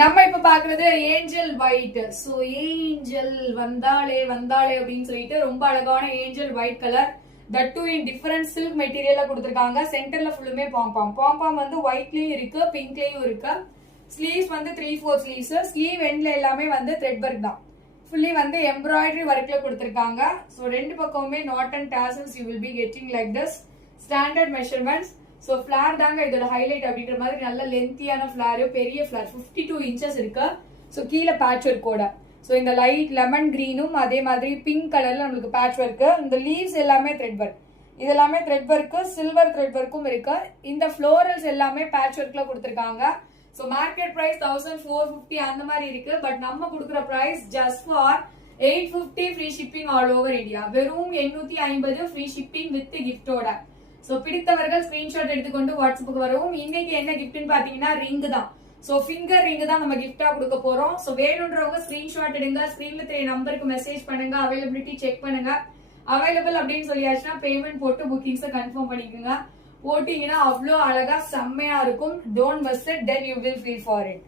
நம்ம இப்ப பாக்குறது ஏஞ்சல் ஒயிட். சோ ஏஞ்சல் வந்தாலே வந்தாலே அப்படின்னு சொல்லிட்டு ரொம்ப அழகான angel white colour, that too in different silk மெட்டீரியல்ல கொடுத்திருக்காங்க. சென்டர்ல ஃபுல்லுமே பாம்பாம். பாம்பாம் வந்து ஒயிட்லயும் இருக்கு, பிங்க்லயும் இருக்கு. ஸ்லீவ்ஸ் வந்து 3/4 ஸ்லீவ்ஸ். ஸ்லீவ் எண்ட்ல எல்லாமே வந்து த்ரெட் ஒர்க் தான். ஃபுல்லி வந்து எம்ப்ராய்டரி ஒர்க்ல கொடுத்திருக்காங்க. சோ ரெண்டு பக்கமுமே not and tassels you will be getting like this. Standard measurements. So flower தாங்க இதோட ஹைலைட் அப்படின்ற மாதிரி நல்ல லென்த்தியான ஃபிளார், பெரிய ஃபிளார் 52 இன்ச்சஸ் இருக்கு. சோ கீழே பேட்ச் ஒர்க்கோட. சோ இந்த லைட் லெமன் கிரீனும் அதே மாதிரி பிங்க் கலர்ல நம்மளுக்கு பேட்ச் ஒர்க். இந்த லீவ்ஸ் எல்லாமே த்ரெட் ஒர்க். இது எல்லாமே த்ரெட் ஒர்க், சில்வர் த்ரெட் ஒர்க்கும் இருக்கு. இந்த ஃப்ளோரல்ஸ் எல்லாமே பேட்ச் ஒர்க்ல கொடுத்திருக்காங்க. சோ மார்க்கெட் பிரைஸ் 1450 அந்த மாதிரி இருக்கு. பட் நம்ம கொடுக்குற price just for 850 free shipping all over India. வெறும் 850 ஃப்ரீ ஷிப்பிங் வித் கிஃப்டோட. சோ பிடித்தவர்கள் ஸ்கிரீன்ஷாட் எடுத்துக்கொண்டு வாட்ஸ்அப்புக்கு வரவும். இன்னைக்கு என்ன கிஃப்ட்னு பாத்தீங்கன்னா ரிங் தான். சோ ஃபிங்கர் ரிங் தான் நம்ம கிஃப்டா கொடுக்க போறோம். சோ வேணும்ன்றவங்க ஸ்கிரீன்ஷாட் எடுங்க, ஸ்கிரீன்ல தெரிய நம்பருக்கு மெசேஜ் பண்ணுங்க, அவைலபிலிட்டி செக் பண்ணுங்க. அவைலபிள் அப்படின்னு சொல்லியாச்சுன்னா பேமெண்ட் போட்டு புக்கிங்ஸை கன்ஃபார்ம் பண்ணிக்கோங்க. போட்டீங்கன்னா அவ்வளோ அழகா செம்மையா இருக்கும். Don't miss it, then you will feel for it.